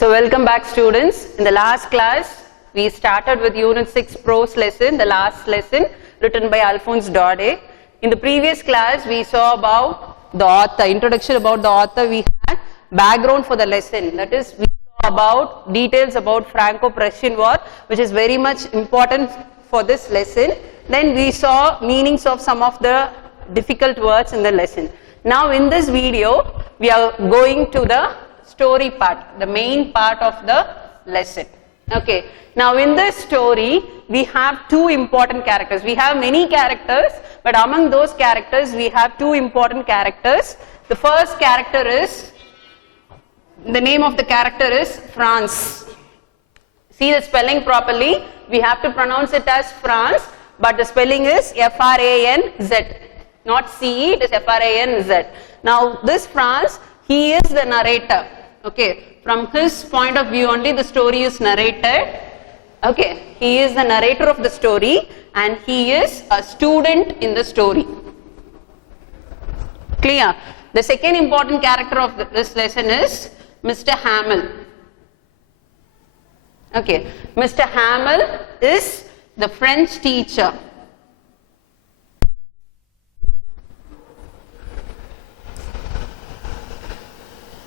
So welcome back students. In the last class, we started with Unit 6 prose lesson, the last lesson written by Alphonse Daudet. In the previous class, we saw about the author, introduction about the author, we had background for the lesson. That is, we saw about details about Franco-Prussian War, which is very much important for this lesson. Then we saw meanings of some of the difficult words in the lesson. Now in this video, we are going to the story part, the main part of the lesson. Okay. Now in this story, we have two important characters. We have many characters, but among those characters, we have two important characters. The first character is, the name of the character is Franz. See the spelling properly. We have to pronounce it as Franz, but the spelling is F-R-A-N-Z. Not C-E, it is F-R-A-N-Z. Now this Franz, he is the narrator. Okay, from his point of view only the story is narrated. Okay, he is the narrator of the story and he is a student in the story. Clear? The second important character of this lesson is Mr. Hamel. Okay, Mr. Hamel is the French teacher.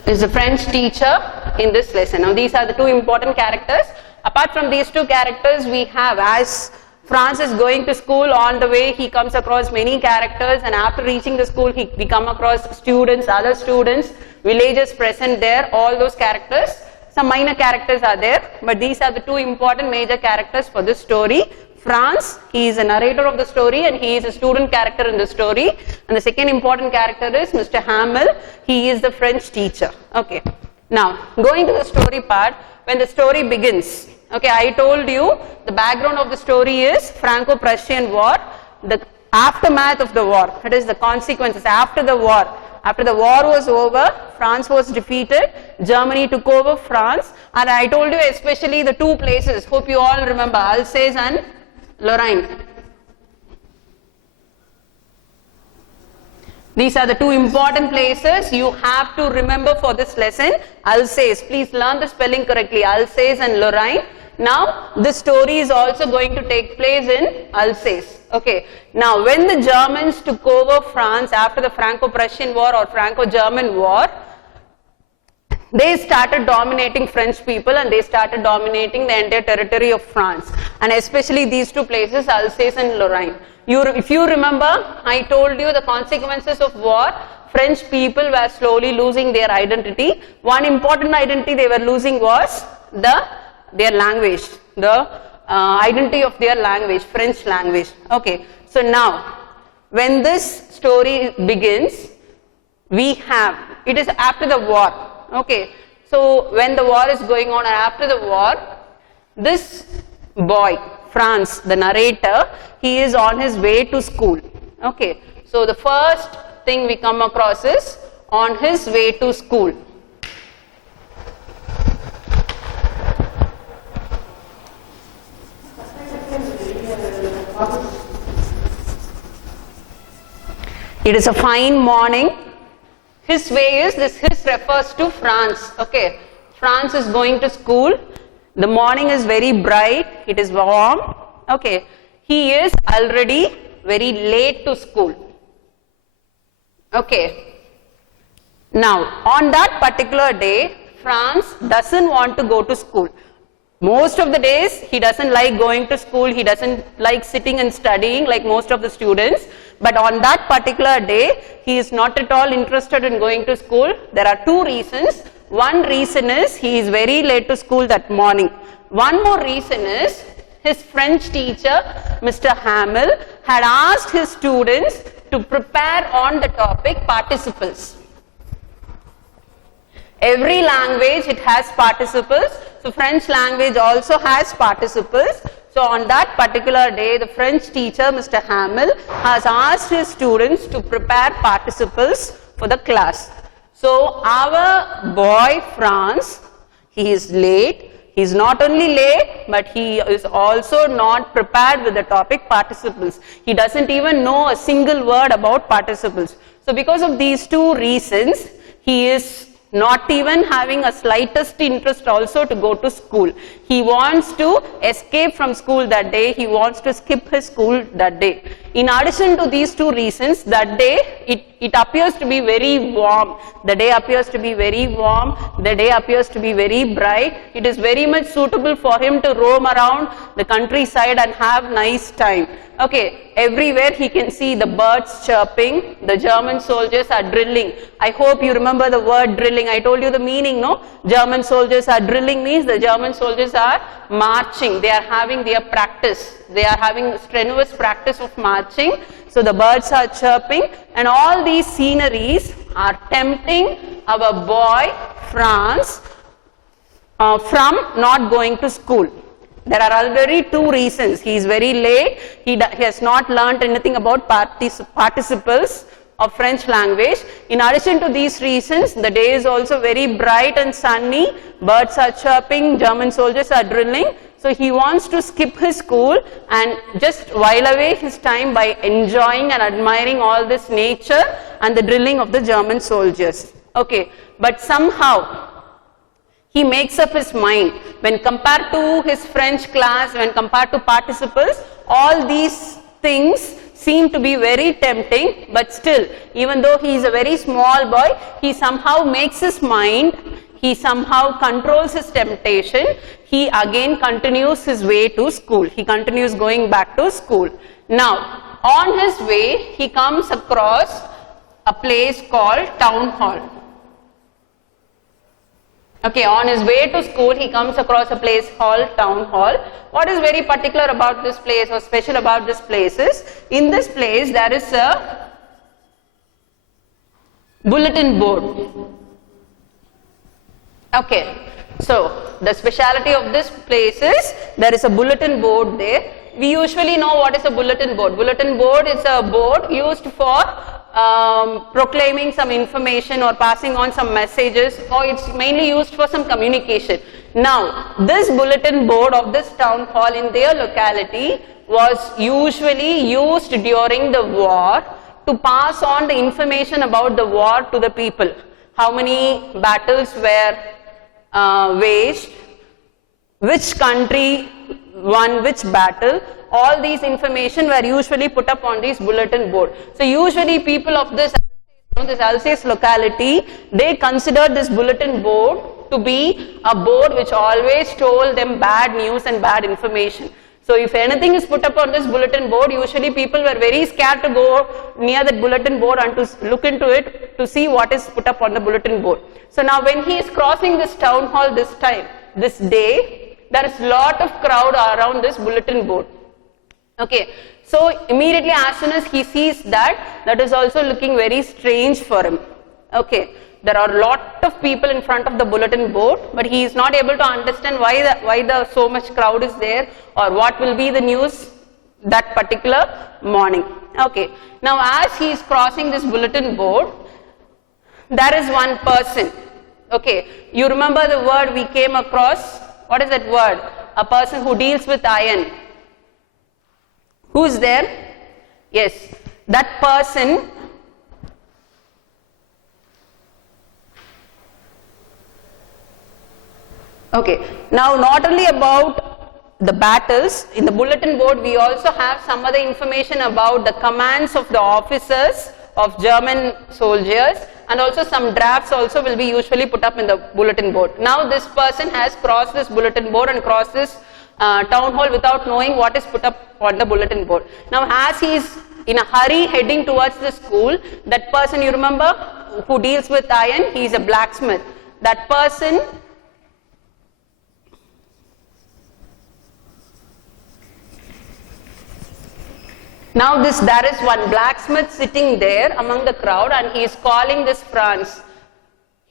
Is the French teacher in this lesson. Now these are the two important characters. Apart from these two characters, we have, as Franz is going to school, on the way he comes across many characters, and after reaching the school we come across students, other students, villagers present there, all those characters. Some minor characters are there, but these are the two important major characters for this story. Franz, he is a narrator of the story and he is a student character in the story. And the second important character is Mr. Hamel, he is the French teacher. Okay. Now, going to the story part, when the story begins, okay, I told you the background of the story is Franco-Prussian War, the aftermath of the war, that is the consequences after the war. After the war was over, France was defeated, Germany took over France, and I told you especially the two places, hope you all remember, Alsace and Lorraine. These are the two important places you have to remember for this lesson. Alsace, please learn the spelling correctly, Alsace and Lorraine. Now this story is also going to take place in Alsace. Okay. Now when the Germans took over France after the Franco-Prussian War or Franco-German War, they started dominating French people and they started dominating the entire territory of France, and especially these two places, Alsace and Lorraine. If you remember, I told you the consequences of war. French people were slowly losing their identity. One important identity they were losing was their language, the identity of their language, French language. Okay, so now when this story begins, we have, it is after the war. Okay, so when the war is going on and after the war, this boy, Franz, the narrator, he is on his way to school. Okay, so the first thing we come across is on his way to school. It is a fine morning. His way is, this his refers to Franz. Okay, Franz is going to school. The morning is very bright, it is warm. Okay, he is already very late to school. Okay, now on that particular day, Franz doesn't want to go to school. Most of the days he doesn't like going to school, he doesn't like sitting and studying like most of the students, but on that particular day he is not at all interested in going to school. There are two reasons. One reason is he is very late to school that morning. One more reason is his French teacher, Mr. Hamel, had asked his students to prepare on the topic participles. Every language, it has participles. So French language also has participles. So on that particular day, the French teacher, Mr. Hamel, has asked his students to prepare participles for the class. So our boy Franz, he is late. He is not only late, but he is also not prepared with the topic participles. He doesn't even know a single word about participles. So because of these two reasons, he is not even having a slightest interest also to go to school. He wants to escape from school that day. He wants to skip his school that day. In addition to these two reasons, that day it appears to be very warm. The day appears to be very warm. The day appears to be very bright. It is very much suitable for him to roam around the countryside and have nice time. Okay, everywhere he can see the birds chirping, the German soldiers are drilling. I hope you remember the word drilling. I told you the meaning, no? German soldiers are drilling means the German soldiers are marching. They are having their practice. They are having strenuous practice of marching. So the birds are chirping, and all these sceneries are tempting our boy Franz from not going to school. There are already two reasons. He is very late. He has not learnt anything about participles of French language. In addition to these reasons, the day is also very bright and sunny. Birds are chirping. German soldiers are drilling. So he wants to skip his school and just while away his time by enjoying and admiring all this nature and the drilling of the German soldiers. Okay, but somehow he makes up his mind. When compared to his French class, when compared to participles, all these things seem to be very tempting, but still, even though he is a very small boy, he somehow makes his mind, he somehow controls his temptation, he again continues his way to school. He continues going back to school. Now, on his way, he comes across a place called Town Hall. Okay, on his way to school, he comes across a place called Town Hall. What is very particular about this place or special about this place is, in this place there is a bulletin board. Okay, so the speciality of this place is, there is a bulletin board there. We usually know what is a bulletin board. Bulletin board is a board used for proclaiming some information or passing on some messages, or it's mainly used for some communication. Now, this bulletin board of this town hall in their locality was usually used during the war to pass on the information about the war to the people. How many battles were waged, which country won which battle, all these information were usually put up on this bulletin board. So usually people of this Alsace locality, they considered this bulletin board to be a board which always told them bad news and bad information. So if anything is put up on this bulletin board, usually people were very scared to go near that bulletin board and to look into it to see what is put up on the bulletin board. So now when he is crossing this town hall this day, there is lot of crowd around this bulletin board. Okay, so immediately as soon as he sees that is also looking very strange for him. Okay, there are a lot of people in front of the bulletin board, but he is not able to understand why so much crowd is there, or what will be the news that particular morning. Okay, now as he is crossing this bulletin board, there is one person. Okay, you remember the word we came across? What is that word? A person who deals with iron. Who is there? Yes, that person okay, now not only about the battles, in the bulletin board we also have some other information about the commands of the officers of German soldiers, and also some drafts also will be usually put up in the bulletin board. Now this person has crossed this bulletin board and crossed this town hall without knowing what is put up on the bulletin board. Now as he is in a hurry heading towards the school, that person, you remember, who deals with iron, he is a blacksmith. That person now there is one blacksmith sitting there among the crowd, and he is calling this Franz.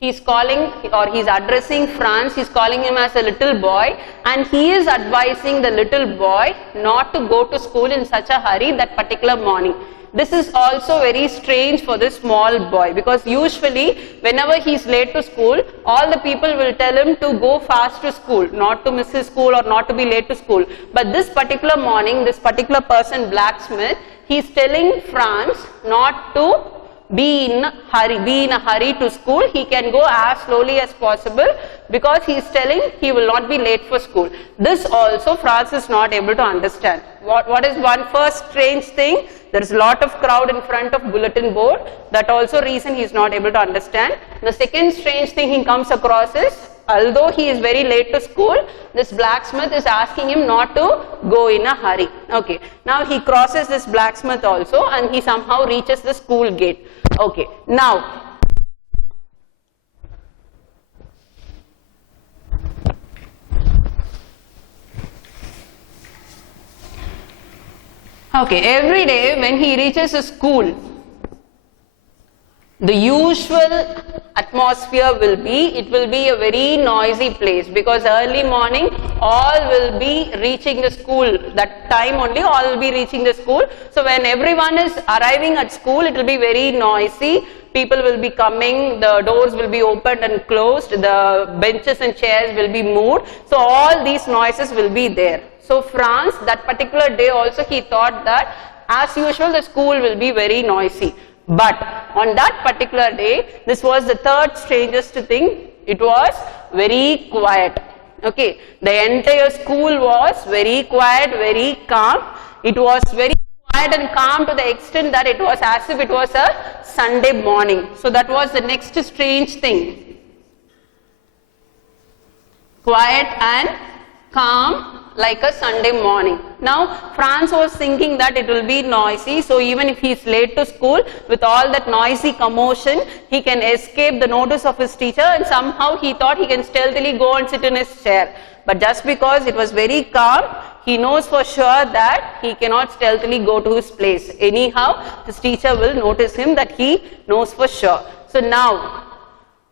He is calling, or he is addressing Franz, he is calling him as a little boy, and he is advising the little boy not to go to school in such a hurry that particular morning. This is also very strange for this small boy, because usually whenever he is late to school, all the people will tell him to go fast to school, not to miss his school or not to be late to school. But this particular morning, this particular person, blacksmith, he is telling Franz not to be in a hurry to school. He can go as slowly as possible because he is telling he will not be late for school. This also Franz is not able to understand. What is one first strange thing? There is a lot of crowd in front of bulletin board. That also reason he is not able to understand. The second strange thing he comes across is, although he is very late to school, this blacksmith is asking him not to go in a hurry. Okay. Now he crosses this blacksmith also and he somehow reaches the school gate. Okay. Now, okay, every day when he reaches a school, the usual atmosphere will be, it will be a very noisy place because early morning all will be reaching the school. That time only all will be reaching the school. So when everyone is arriving at school, it will be very noisy. People will be coming, the doors will be opened and closed, the benches and chairs will be moved. So all these noises will be there. So Franz, that particular day also he thought that as usual the school will be very noisy. But on that particular day, this was the third strangest thing. It was very quiet. Okay, the entire school was very quiet, very calm. It was very quiet and calm to the extent that it was as if it was a Sunday morning. So that was the next strange thing. Quiet and calm like a Sunday morning. Now Franz was thinking that it will be noisy, so even if he is late to school, with all that noisy commotion, he can escape the notice of his teacher, and somehow he thought he can stealthily go and sit in his chair. But just because it was very calm, he knows for sure that he cannot stealthily go to his place. Anyhow, his teacher will notice him, that he knows for sure. So now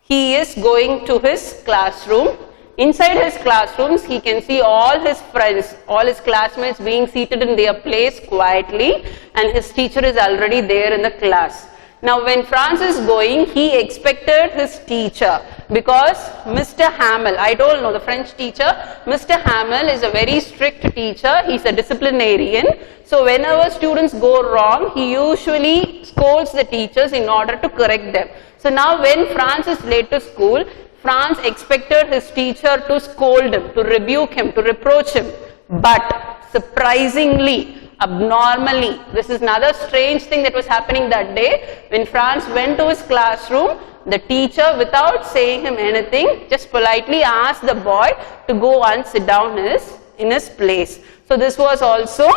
he is going to his classroom. Inside his classrooms, he can see all his friends, all his classmates being seated in their place quietly, and his teacher is already there in the class. Now when Franz is going, he expected his teacher, because Mr. Hamel, I told no, the French teacher, Mr. Hamel is a very strict teacher, he is a disciplinarian. So whenever students go wrong, he usually scolds the teachers in order to correct them. So now when Franz is late to school, Franz expected his teacher to scold him, to rebuke him, to reproach him. But surprisingly, abnormally, this is another strange thing that was happening that day. When Franz went to his classroom, the teacher, without saying him anything, just politely asked the boy to go and sit down in his place. So this was also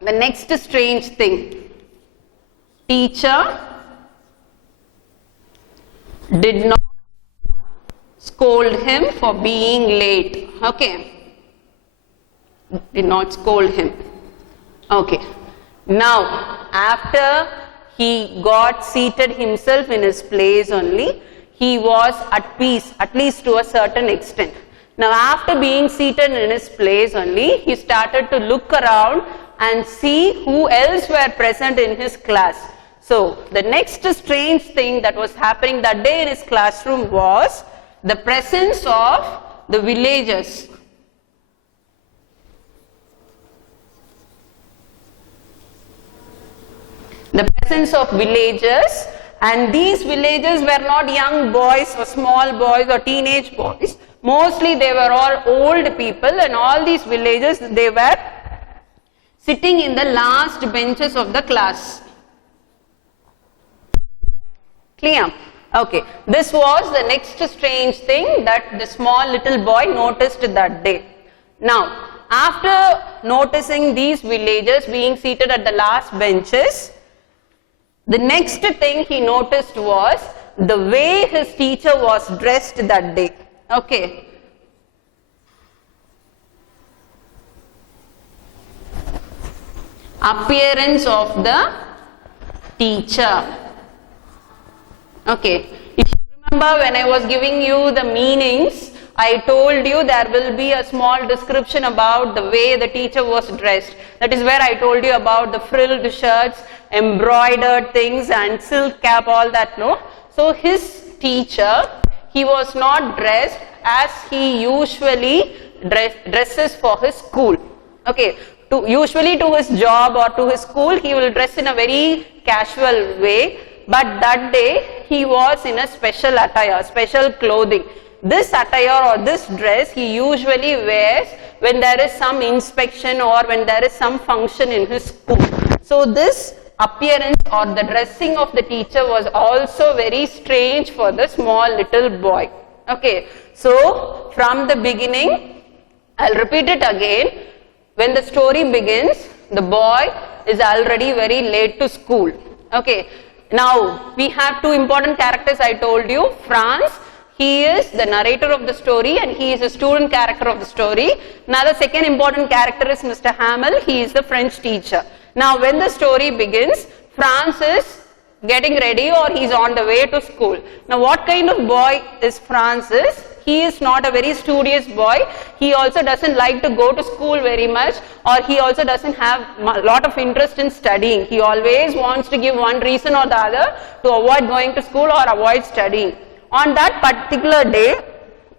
the next strange thing. Teacher did not scold him for being late. Okay. Did not scold him. Okay. Now, after he got seated himself in his place only, he was at peace, at least to a certain extent. Now, after being seated in his place only, he started to look around and see who else were present in his class. So, the next strange thing that was happening that day in his classroom was the presence of the villagers. The presence of villagers, and these villagers were not young boys or small boys or teenage boys. Mostly they were all old people, and all these villagers, they were sitting in the last benches of the class. Clear? Okay, this was the next strange thing that the small little boy noticed that day. Now, after noticing these villagers being seated at the last benches, the next thing he noticed was the way his teacher was dressed that day. Okay. Appearance of the teacher. Okay, if you remember when I was giving you the meanings, I told you there will be a small description about the way the teacher was dressed. That is where I told you about the frilled shirts, embroidered things and silk cap, all that, no? So his teacher, he was not dressed as he usually dresses for his school. Okay, usually to his job or to his school, he will dress in a very casual way. but that day he was in a special attire, special clothing. This attire or this dress he usually wears when there is some inspection or when there is some function in his school. So this appearance or the dressing of the teacher was also very strange for the small little boy. Okay, so from the beginning, I'll repeat it again. When the story begins, the boy is already very late to school. Okay, now we have two important characters I told you. Franz, he is the narrator of the story and he is a student character of the story. Now the second important character is Mr. Hamel, he is the French teacher. Now when the story begins, Franz is getting ready or he is on the way to school. Now what kind of boy is Franz is? He is not a very studious boy. He also doesn't like to go to school very much, or he also doesn't have a lot of interest in studying. He always wants to give one reason or the other to avoid going to school or avoid studying. On that particular day,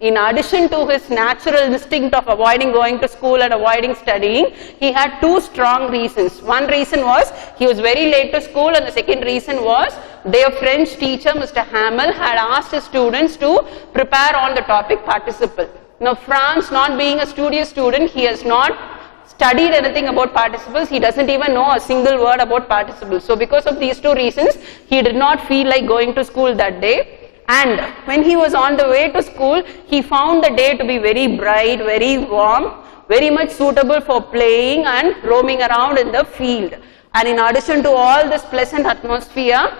in addition to his natural instinct of avoiding going to school and avoiding studying, he had two strong reasons. One reason was he was very late to school, and the second reason was their French teacher, Mr. Hamel, had asked his students to prepare on the topic participle. Now Franz, not being a studious student, he has not studied anything about participles. He doesn't even know a single word about participles. So because of these two reasons, he did not feel like going to school that day. And when he was on the way to school, he found the day to be very bright, very warm, very much suitable for playing and roaming around in the field. And in addition to all this pleasant atmosphere,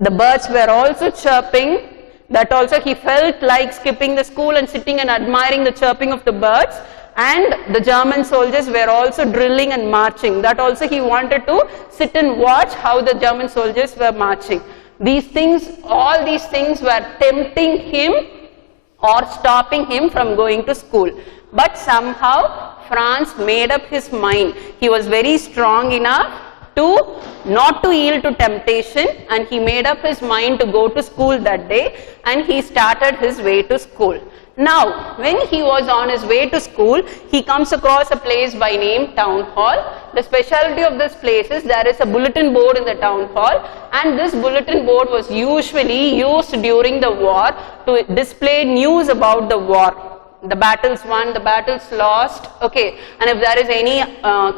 the birds were also chirping. That also he felt like skipping the school and sitting and admiring the chirping of the birds. And the German soldiers were also drilling and marching. That also he wanted to sit and watch how the German soldiers were marching. These things, all these things were tempting him or stopping him from going to school. But somehow Franz made up his mind. He was very strong enough to not to yield to temptation, and he made up his mind to go to school that day, and he started his way to school. Now, when he was on his way to school, he comes across a place by name Town Hall. The specialty of this place is there is a bulletin board in the Town Hall, and this bulletin board was usually used during the war to display news about the war. The battles won, the battles lost, okay, and if there is any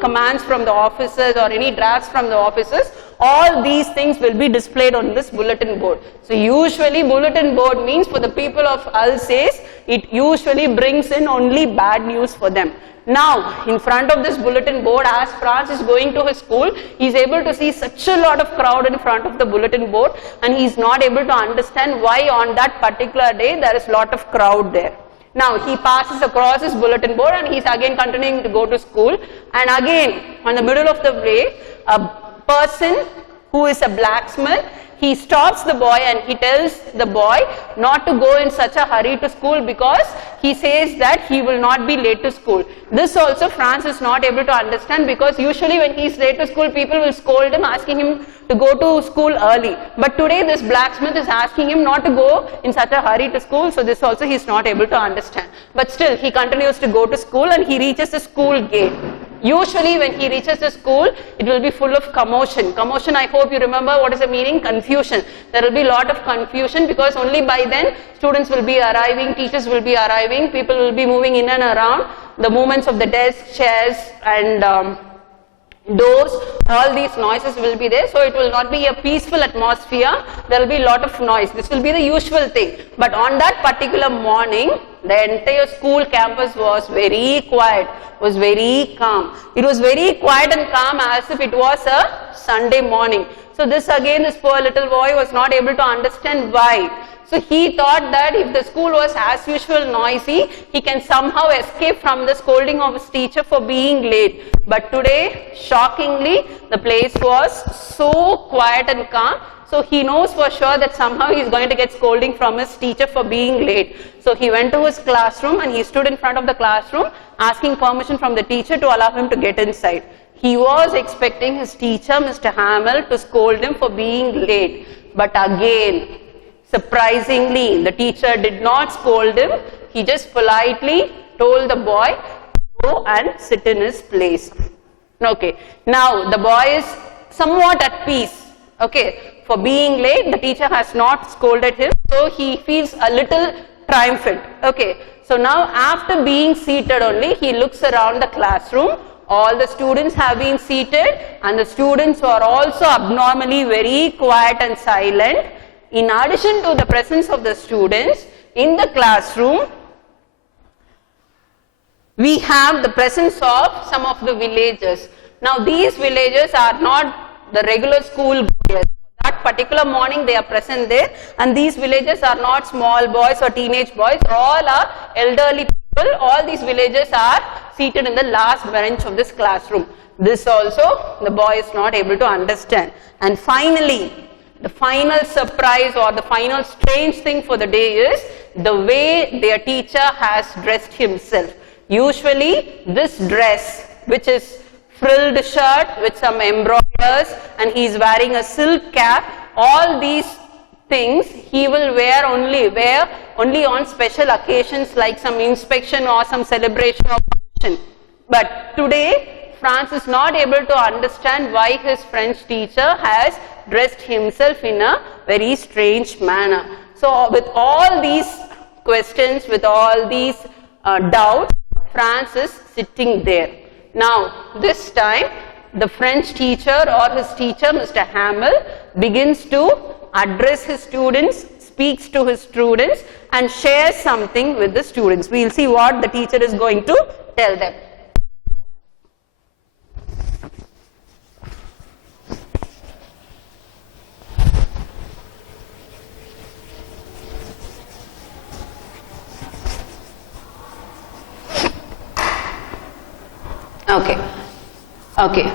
commands from the officers or any drafts from the officers, all these things will be displayed on this bulletin board. So usually bulletin board means for the people of Alsace, it usually brings in only bad news for them. Now, in front of this bulletin board, as Franz is going to his school, he is able to see such a lot of crowd in front of the bulletin board, and he is not able to understand why on that particular day there is a lot of crowd there. Now he passes across his bulletin board and he is again continuing to go to school, and again on the middle of the way, a person who is a blacksmith, he stops the boy and he tells the boy not to go in such a hurry to school because he says that he will not be late to school. This also Franz is not able to understand, because usually when he is late to school, people will scold him asking him to go to school early. But today this blacksmith is asking him not to go in such a hurry to school, so this also he is not able to understand. But still he continues to go to school and he reaches the school gate. Usually when he reaches the school, it will be full of commotion. Commotion, I hope you remember what is the meaning? Confusion. There will be a lot of confusion, because only by then students will be arriving, teachers will be arriving, people will be moving in and around. The movements of the desk, chairs and doors, all these noises will be there, so it will not be a peaceful atmosphere. There will be a lot of noise. This will be the usual thing. But on that particular morning, the entire school campus was very quiet, was very calm. It was very quiet and calm as if it was a Sunday morning. So this again, this poor little boy was not able to understand why. So he thought that if the school was as usual noisy, he can somehow escape from the scolding of his teacher for being late. But today, shockingly, the place was so quiet and calm. So he knows for sure that somehow he is going to get scolding from his teacher for being late. So he went to his classroom and he stood in front of the classroom asking permission from the teacher to allow him to get inside. He was expecting his teacher, Mr. Hamel, to scold him for being late. But again, surprisingly, the teacher did not scold him. He just politely told the boy to go and sit in his place. Okay. Now the boy is somewhat at peace. Okay. for being late, the teacher has not scolded him, so he feels a little triumphant. Okay, so now after being seated only, he looks around the classroom. All the students have been seated and the students are also abnormally very quiet and silent. In addition to the presence of the students in the classroom, we have the presence of some of the villagers. Now these villagers are not the regular school goers. That particular morning they are present there, and these villagers are not small boys or teenage boys, all are elderly people. All these villagers are seated in the last bench of this classroom. This also the boy is not able to understand. And finally, the final surprise or the final strange thing for the day is the way their teacher has dressed himself. Usually this dress, which is frilled shirt with some embroiders, and he is wearing a silk cap, all these things he will wear only on special occasions like some inspection or some celebration or function. But today Franz is not able to understand why his French teacher has dressed himself in a very strange manner. So with all these questions, with all these doubts, Franz is sitting there. Now this time the French teacher or his teacher, Mr. Hamel, begins to address his students, speaks to his students and shares something with the students. We will see what the teacher is going to tell them. Okay.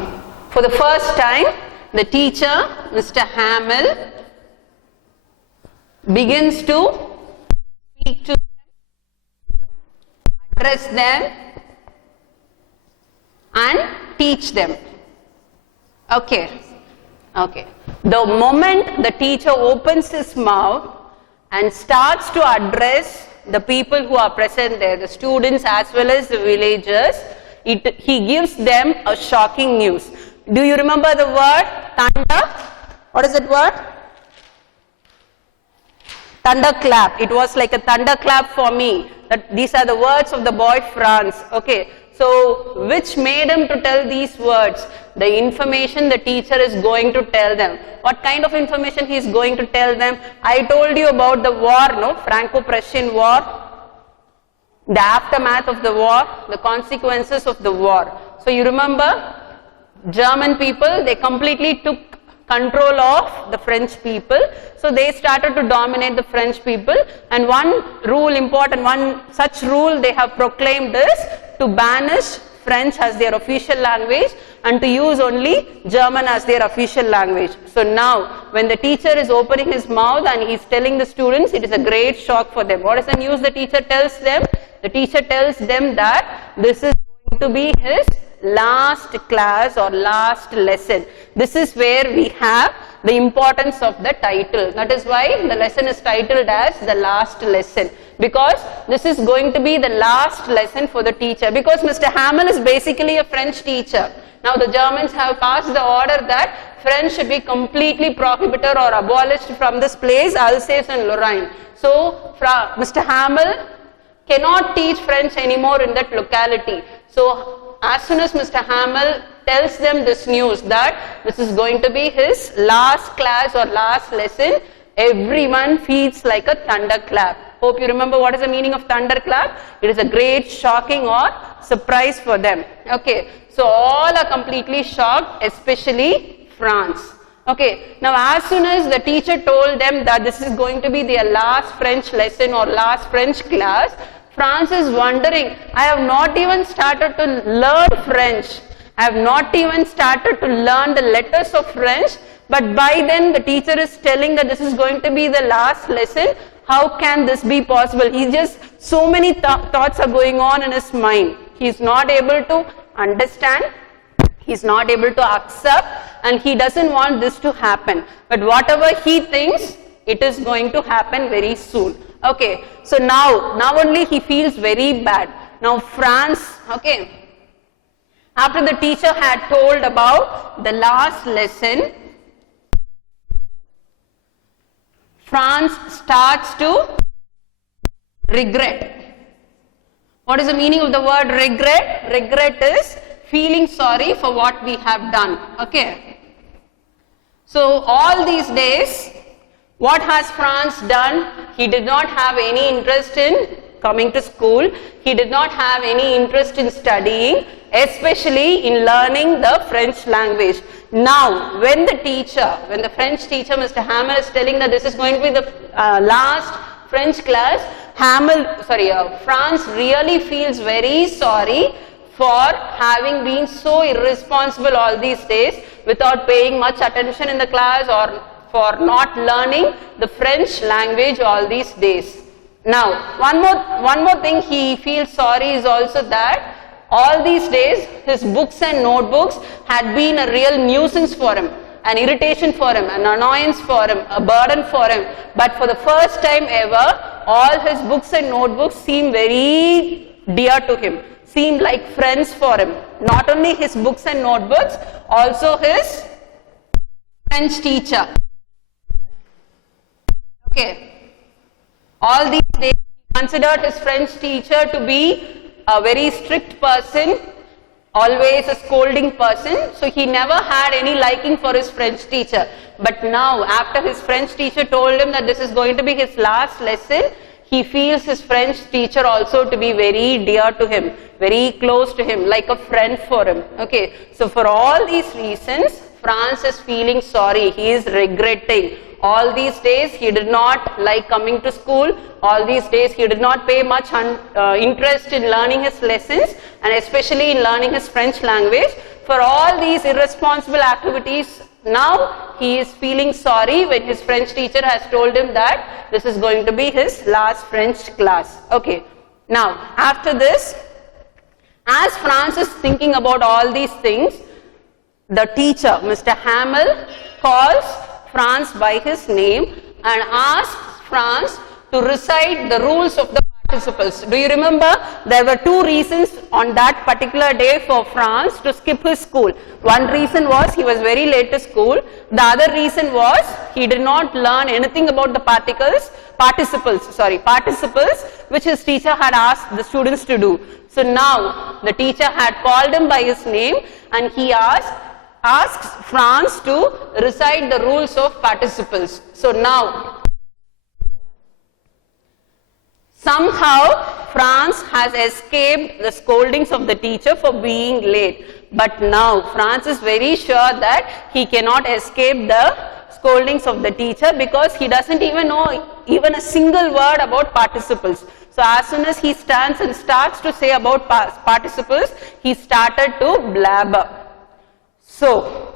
For the first time, the teacher, Mr. Hamel, begins to speak to them, address them and teach them. Okay. The moment the teacher opens his mouth and starts to address the people who are present there, the students as well as the villagers, he gives them a shocking news. Do you remember the word thunder? What is that word? Thunderclap. It was like a thunderclap for me. These are the words of the boy Franz. Okay. So, which made him to tell these words? The information the teacher is going to tell them. What kind of information he is going to tell them? I told you about the war, no? Franco-Prussian War. The aftermath of the war, the consequences of the war. So you remember, German people, they completely took control of the French people. So they started to dominate the French people, and one such rule they have proclaimed is to banish French as their official language and to use only German as their official language. So now when the teacher is opening his mouth and he is telling the students, it is a great shock for them. What is the news the teacher tells them? The teacher tells them that this is going to be his last class or last lesson. This is where we have the importance of the title. That is why the lesson is titled as the last lesson, because this is going to be the last lesson for the teacher, because Mr. Hamel is basically a French teacher. Now the Germans have passed the order that French should be completely prohibited or abolished from this place, Alsace and Lorraine. So Mr. Hamel cannot teach French anymore in that locality. So as soon as Mr. Hamel tells them this news that this is going to be his last class or last lesson, everyone feels like a thunderclap. Hope you remember what is the meaning of thunderclap. It is a great shocking or surprise for them. Okay, so all are completely shocked, especially Franz. Okay, now as soon as the teacher told them that this is going to be their last French lesson or last French class, Franz is wondering, I have not even started to learn French. I have not even started to learn the letters of French, but by then the teacher is telling that this is going to be the last lesson. How can this be possible? He just, so many thoughts are going on in his mind. He is not able to understand, he is not able to accept, and he doesn't want this to happen. But whatever he thinks, it is going to happen very soon. Okay, so now only he feels very bad. Now Franz, okay, after the teacher had told about the last lesson, Franz starts to regret. What is the meaning of the word regret? Regret is feeling sorry for what we have done. Okay. So all these days, what has Franz done? He did not have any interest in coming to school. He did not have any interest in studying, especially in learning the French language. Now, when the French teacher, Mr. Hamel, is telling that this is going to be the last French class, Franz really feels very sorry for having been so irresponsible all these days without paying much attention in the class, or for not learning the French language all these days. Now, one more thing he feels sorry is also that all these days his books and notebooks had been a real nuisance for him, an irritation for him, an annoyance for him, a burden for him. But for the first time ever, all his books and notebooks seem very dear to him, seem like friends for him. Not only his books and notebooks, also his French teacher. Okay. All these days he considered his French teacher to be a very strict person, always a scolding person. So he never had any liking for his French teacher. But now, after his French teacher told him that this is going to be his last lesson, he feels his French teacher also to be very dear to him, very close to him, like a friend for him. Okay. So for all these reasons, Franz is feeling sorry. He is regretting. All these days he did not like coming to school. All these days he did not pay much interest in learning his lessons, and especially in learning his French language. For all these irresponsible activities, now he is feeling sorry when his French teacher has told him that this is going to be his last French class. Okay. Now, after this, as Franz is thinking about all these things, the teacher, Mr. Hamel, calls Franz by his name and asks Franz to recite the rules of the participles. Do you remember? There were two reasons on that particular day for Franz to skip his school. One reason was he was very late to school. The other reason was he did not learn anything about the participles which his teacher had asked the students to do. So now the teacher had called him by his name and he asks Franz to recite the rules of participles. So now, somehow Franz has escaped the scoldings of the teacher for being late. But now Franz is very sure that he cannot escape the scoldings of the teacher because he doesn't even know even a single word about participles. So as soon as he stands and starts to say about participles, he started to blabber. So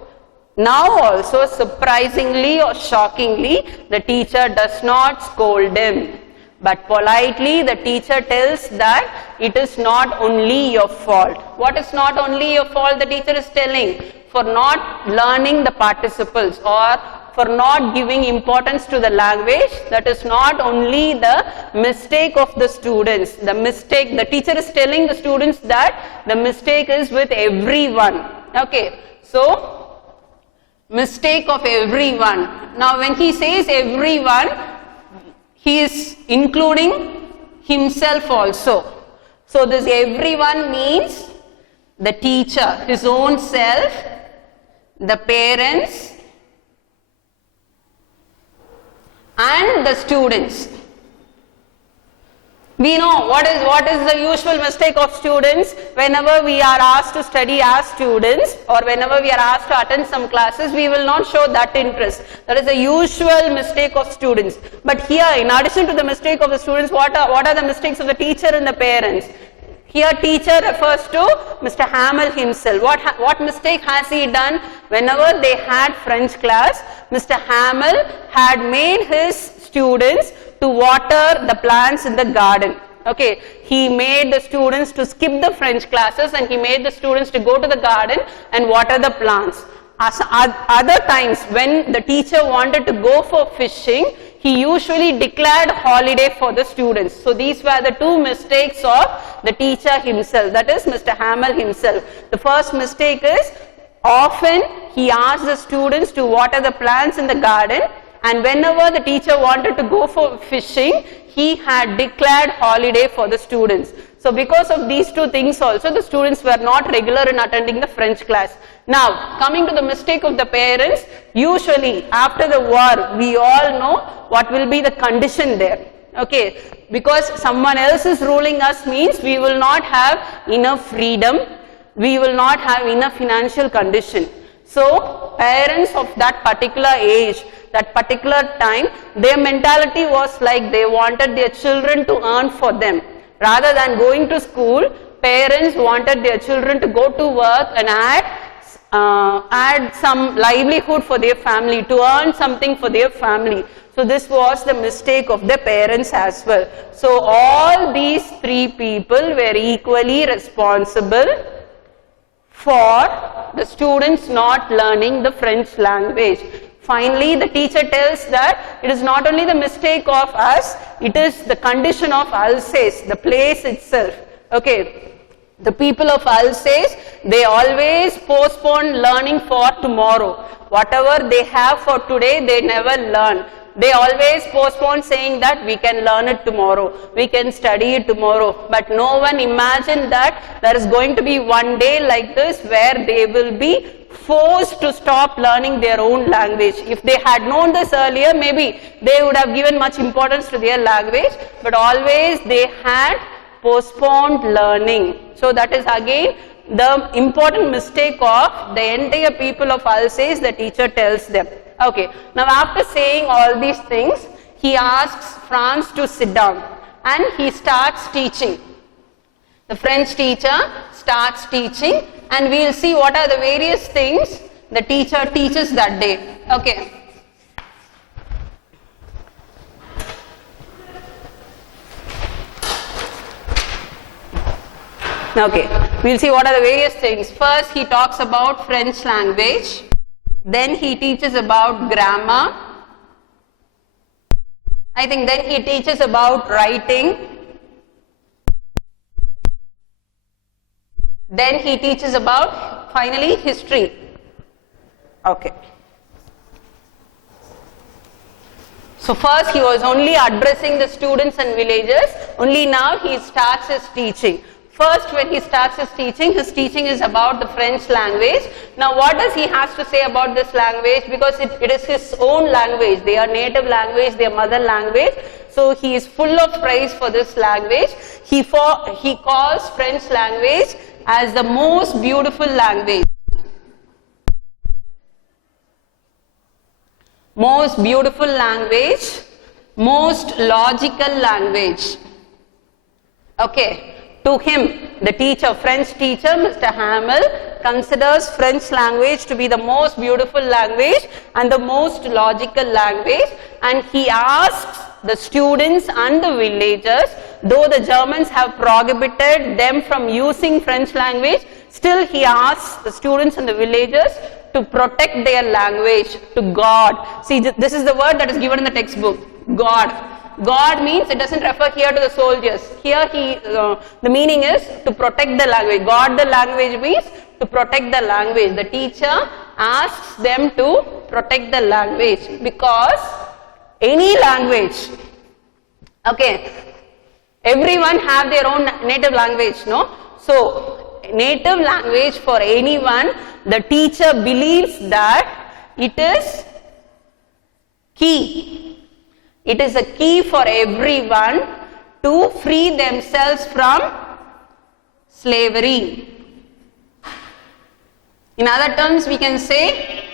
now also, surprisingly or shockingly, the teacher does not scold him. But politely the teacher tells that it is not only your fault. What is not only your fault? The teacher is telling, for not learning the participles or for not giving importance to the language. That is not only the mistake of the students. The teacher is telling the students that the mistake is with everyone. Okay. So, mistake of everyone. Now when he says everyone, he is including himself also. So this everyone means the teacher, his own self, the parents and the students. We know what is the usual mistake of students. Whenever we are asked to study as students or whenever we are asked to attend some classes, we will not show that interest. That is the usual mistake of students. But here, in addition to the mistake of the students, what are the mistakes of the teacher and the parents? Here teacher refers to Mr. Hamel himself. What mistake has he done? Whenever they had French class, Mr. Hamel had made his students to water the plants in the garden. Okay, he made the students to skip the French classes and he made the students to go to the garden and water the plants. As other times when the teacher wanted to go for fishing, he usually declared holiday for the students. So these were the two mistakes of the teacher himself, that is Mr. Hamel himself. The first mistake is often he asked the students to water the plants in the garden, and whenever the teacher wanted to go for fishing, he had declared holiday for the students. So because of these two things also, the students were not regular in attending the French class. Now, coming to the mistake of the parents, usually after the war, we all know what will be the condition there. Okay, because someone else is ruling us means we will not have enough freedom, we will not have enough financial condition. So, parents of that particular age, that particular time, their mentality was like they wanted their children to earn for them. Rather than going to school, parents wanted their children to go to work and add some livelihood for their family, to earn something for their family. So this was the mistake of the parents as well. So all these three people were equally responsible for the students not learning the French language. Finally, the teacher tells that it is not only the mistake of us, it is the condition of Alsace, the place itself. Okay, the people of Alsace, they always postpone learning for tomorrow. Whatever they have for today, they never learn. They always postpone saying that we can learn it tomorrow, we can study it tomorrow. But no one imagined that there is going to be one day like this where they will be forced to stop learning their own language. If they had known this earlier, maybe they would have given much importance to their language, but always they had postponed learning. So that is again the important mistake of the entire people of Alsace, the teacher tells them. Okay, now after saying all these things, he asks Franz to sit down and he starts teaching. The French teacher starts teaching, and we will see what are the various things the teacher teaches that day. Okay. Okay, we will see what are the various things. First, he talks about French language. Then he teaches about grammar. I think then he teaches about writing. Then he teaches about, finally, history. Okay. So first he was only addressing the students and villagers. Only now he starts his teaching. First, when he starts his teaching is about the French language. Now, what does he has to say about this language? Because it is his own language, their native language, their mother language. So, he is full of praise for this language. He calls French language as the most beautiful language. Most beautiful language, most logical language. Okay. To him, the teacher, French teacher, Mr. Hamel, considers French language to be the most beautiful language and the most logical language, and he asks the students and the villagers, though the Germans have prohibited them from using French language, still he asks the students and the villagers to protect their language to God. See, this is the word that is given in the textbook, God. God means, it doesn't refer here to the soldiers. Here the meaning is to protect the language. God the language means to protect the language. The teacher asks them to protect the language because any language, okay, everyone have their own native language, no? So, native language for anyone, the teacher believes that it is key. It is a key for everyone to free themselves from slavery. In other terms, we can say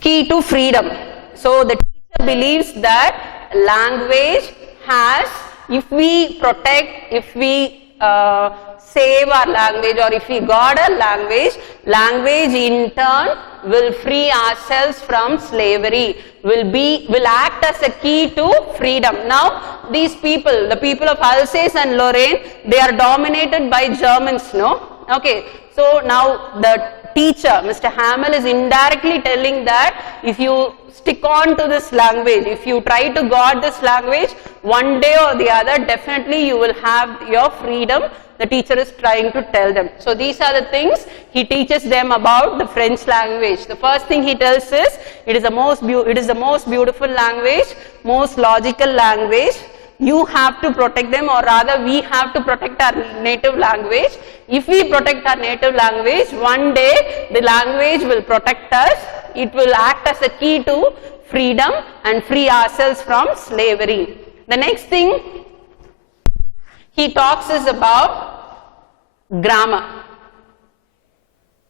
key to freedom. So the teacher believes that language has, if we protect, if we save our language, or if we guard our language, language in turn will free ourselves from slavery, will act as a key to freedom. Now these people, the people of Alsace and Lorraine, they are dominated by Germans, no? Okay, so now the teacher, Mr. Hamel, is indirectly telling that if you stick on to this language, if you try to guard this language, one day or the other, definitely you will have your freedom the teacher is trying to tell them. So these are the things he teaches them about the French language. The first thing he tells is, it is the most beautiful language, most logical language. You have to protect them, or rather we have to protect our native language. If we protect our native language, one day the language will protect us. It will act as a key to freedom and free ourselves from slavery. The next thing he talks is about grammar.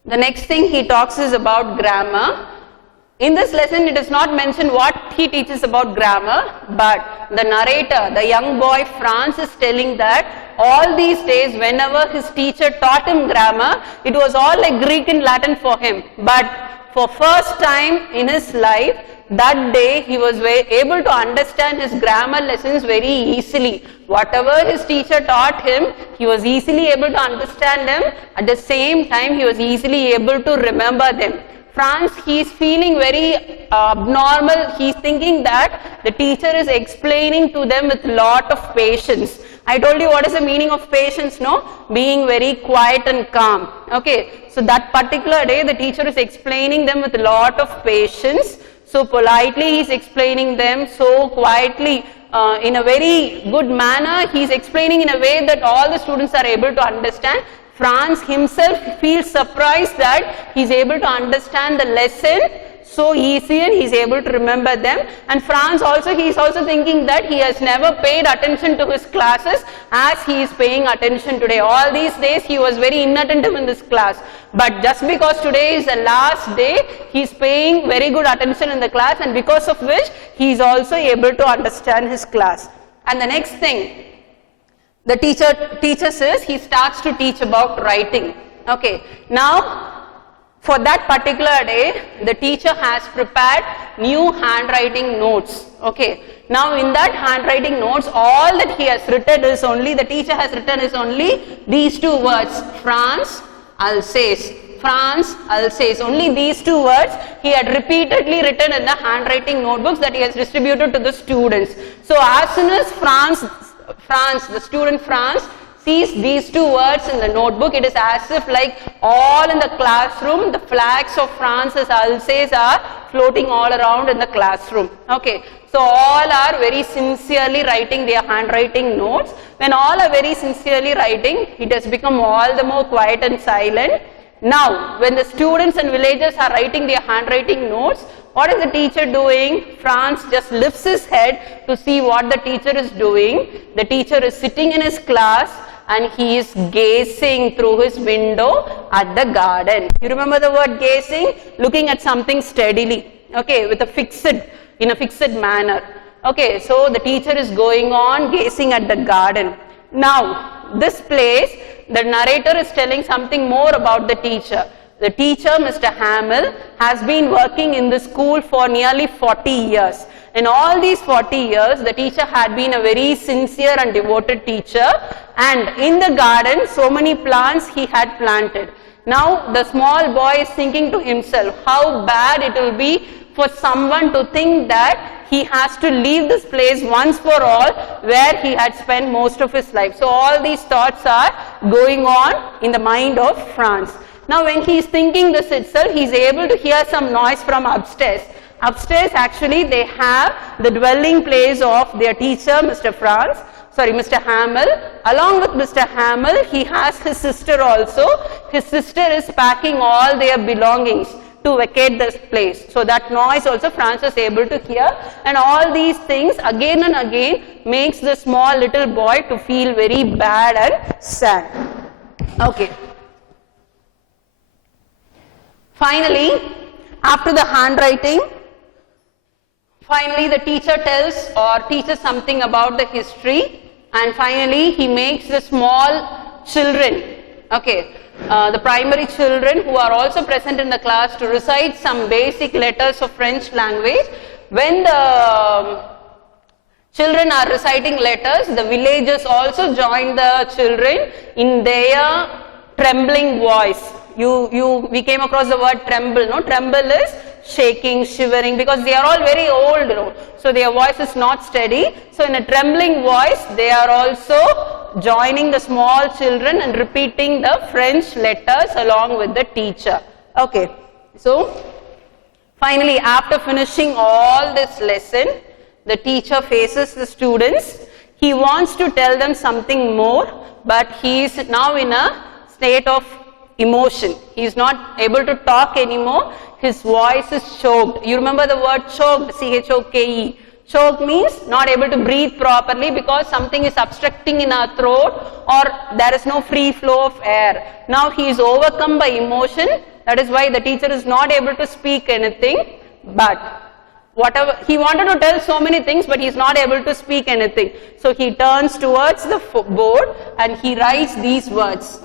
The next thing he talks is about grammar. In this lesson, it is not mentioned what he teaches about grammar, but the narrator, the young boy Franz, is telling that all these days, whenever his teacher taught him grammar, it was all like Greek and Latin for him. But for first time in his life, that day he was able to understand his grammar lessons very easily. Whatever his teacher taught him, he was easily able to understand them. At the same time, he was easily able to remember them. Franz, he is feeling very abnormal. He is thinking that the teacher is explaining to them with lot of patience. I told you what is the meaning of patience, no? Being very quiet and calm. Okay, so that particular day the teacher is explaining them with a lot of patience. So politely he is explaining them, so quietly, in a very good manner. He is explaining in a way that all the students are able to understand. Franz himself feels surprised that he is able to understand the lesson so easy and he is able to remember them. And Franz also, he is also thinking that he has never paid attention to his classes as he is paying attention today. All these days he was very inattentive in this class, but just because today is the last day, he is paying very good attention in the class, and because of which he is also able to understand his class. And the next thing the teacher teaches is, he starts to teach about writing. Okay, now for that particular day, the teacher has prepared new handwriting notes. Okay, now in that handwriting notes, all that he has written is only, the teacher has written is only these two words, Franz, Alsace. Franz, Alsace. Only these two words he had repeatedly written in the handwriting notebooks that he has distributed to the students. So as soon as the student Franz sees these two words in the notebook, it is as if like all in the classroom, the flags of France as Alsace are floating all around in the classroom. Okay, so all are very sincerely writing their handwriting notes. When all are very sincerely writing, it has become all the more quiet and silent. Now, when the students and villagers are writing their handwriting notes, what is the teacher doing? Franz just lifts his head to see what the teacher is doing. The teacher is sitting in his class and he is gazing through his window at the garden. You remember the word gazing? Looking at something steadily, okay, in a fixed manner. Okay, so the teacher is going on gazing at the garden. Now, this place, the narrator is telling something more about the teacher. The teacher, Mr. Hamel, has been working in the school for nearly 40 years. In all these 40 years, the teacher had been a very sincere and devoted teacher, and in the garden, so many plants he had planted. Now, the small boy is thinking to himself, how bad it will be for someone to think that he has to leave this place once for all where he had spent most of his life. So all these thoughts are going on in the mind of Franz. Now when he is thinking this itself, he is able to hear some noise from upstairs. Upstairs actually they have the dwelling place of their teacher, Mr. Hamel. Along with Mr. Hamel, he has his sister also. His sister is packing all their belongings to vacate this place. So that noise also Franz is able to hear, and all these things again and again makes the small little boy to feel very bad and sad. Okay. Finally, after the handwriting, the teacher tells or teaches something about the history, and finally he makes the small children, okay, the primary children who are also present in the class to recite some basic letters of French language. When the children are reciting letters, the villagers also join the children in their trembling voice. We came across the word tremble, no? Tremble is shaking, shivering, because they are all very old, so their voice is not steady. So in a trembling voice, they are also joining the small children and repeating the French letters along with the teacher. Okay, so finally, after finishing all this lesson, the teacher faces the students. He wants to tell them something more, but he is now in a state of emotion. He is not able to talk anymore. His voice is choked. You remember the word choked, C-H-O-K-E. Choke means not able to breathe properly because something is obstructing in our throat or there is no free flow of air. Now he is overcome by emotion. That is why the teacher is not able to speak anything. But whatever, he wanted to tell so many things, but he is not able to speak anything. So he turns towards the board and he writes these words.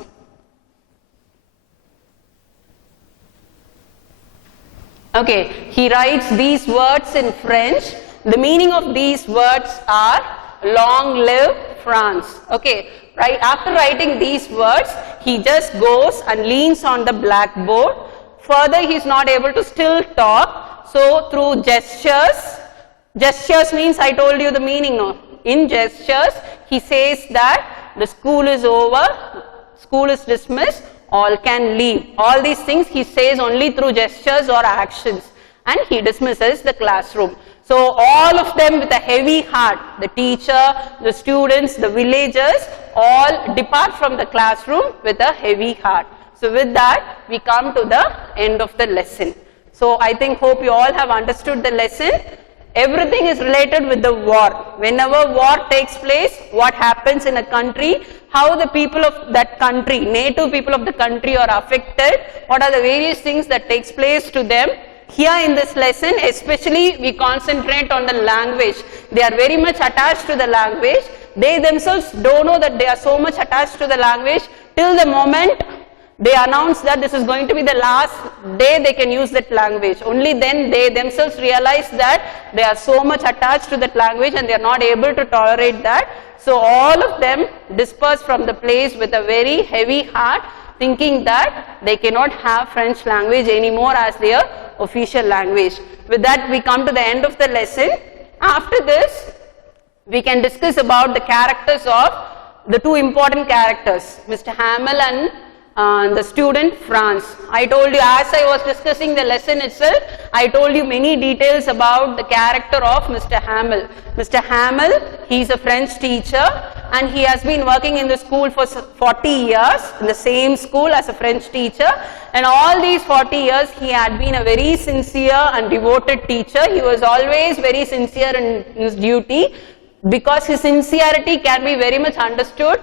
Okay, he writes these words in French. The meaning of these words are long live France. Okay, right after writing these words, he just goes and leans on the blackboard. Further, he is not able to still talk. So through gestures means I told you the meaning. No? In gestures, he says that the school is over, school is dismissed, all can leave. All these things he says only through gestures or actions, and he dismisses the classroom. So all of them with a heavy heart, the teacher, the students, the villagers, all depart from the classroom with a heavy heart. So with that, we come to the end of the lesson. So I hope you all have understood the lesson. Everything is related with the war. Whenever war takes place, what happens in a country, how the people of that country, native people of the country are affected, what are the various things that takes place to them. Here in this lesson, especially we concentrate on the language. They are very much attached to the language. They themselves don't know that they are so much attached to the language till the moment they announce that this is going to be the last day they can use that language. Only then they themselves realize that they are so much attached to that language and they are not able to tolerate that. So all of them disperse from the place with a very heavy heart, thinking that they cannot have French language anymore as their official language. With that, we come to the end of the lesson. After this, we can discuss about the characters of the two important characters, Mr. Hamel and the student Franz. I told you, as I was discussing the lesson itself, I told you many details about the character of Mr. Hamel. Mr. Hamel, he is a French teacher and he has been working in the school for 40 years, in the same school as a French teacher, and all these 40 years he had been a very sincere and devoted teacher. He was always very sincere in his duty, because his sincerity can be very much understood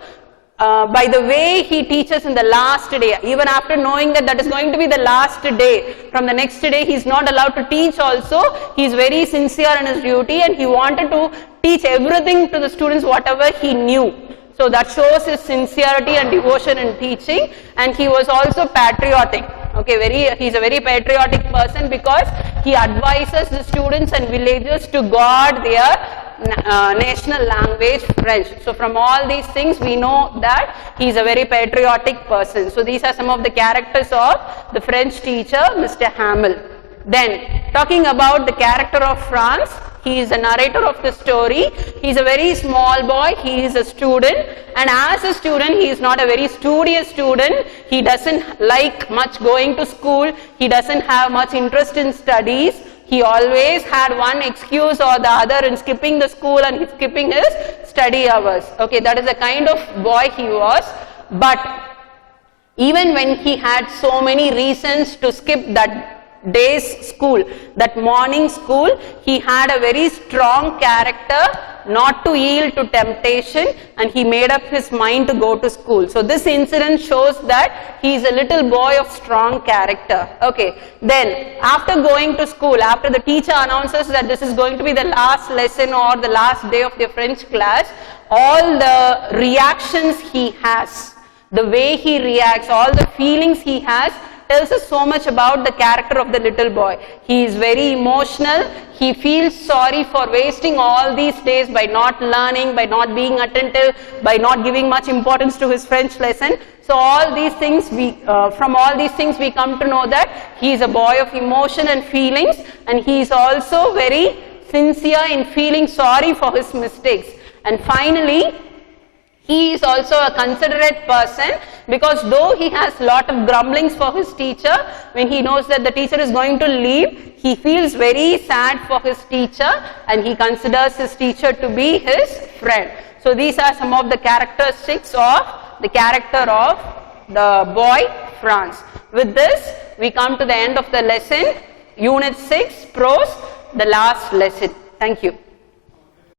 by the way he teaches in the last day. Even after knowing that that is going to be the last day, from the next day he is not allowed to teach also. He is very sincere in his duty and he wanted to teach everything to the students whatever he knew. So that shows his sincerity and devotion in teaching. And he was also patriotic. Okay, he is a very patriotic person because he advises the students and villagers to guard their national language, French. So from all these things we know that he is a very patriotic person. So these are some of the characters of the French teacher, Mr. Hamel. Then talking about the character of Franz, he is the narrator of the story. He is a very small boy, he is a student, and as a student he is not a very studious student. He doesn't like much going to school, he doesn't have much interest in studies. He always had one excuse or the other in skipping the school and skipping his study hours. Okay, that is the kind of boy he was. But even when he had so many reasons to skip that day's school, that morning school, he had a very strong character not to yield to temptation, and he made up his mind to go to school. So this incident shows that he is a little boy of strong character. Okay, then after going to school, after the teacher announces that this is going to be the last lesson or the last day of the French class, all the reactions he has, the way he reacts, all the feelings he has, tells us so much about the character of the little boy. He is very emotional. He feels sorry for wasting all these days by not learning, by not being attentive, by not giving much importance to his French lesson. So all these things, from all these things we come to know that he is a boy of emotion and feelings, and he is also very sincere in feeling sorry for his mistakes. And finally, He is also a considerate person, because though he has lot of grumblings for his teacher, when he knows that the teacher is going to leave, he feels very sad for his teacher and he considers his teacher to be his friend. So these are some of the characteristics of the character of the boy Franz. With this, we come to the end of the lesson, Unit 6, Prose, the last lesson. Thank you.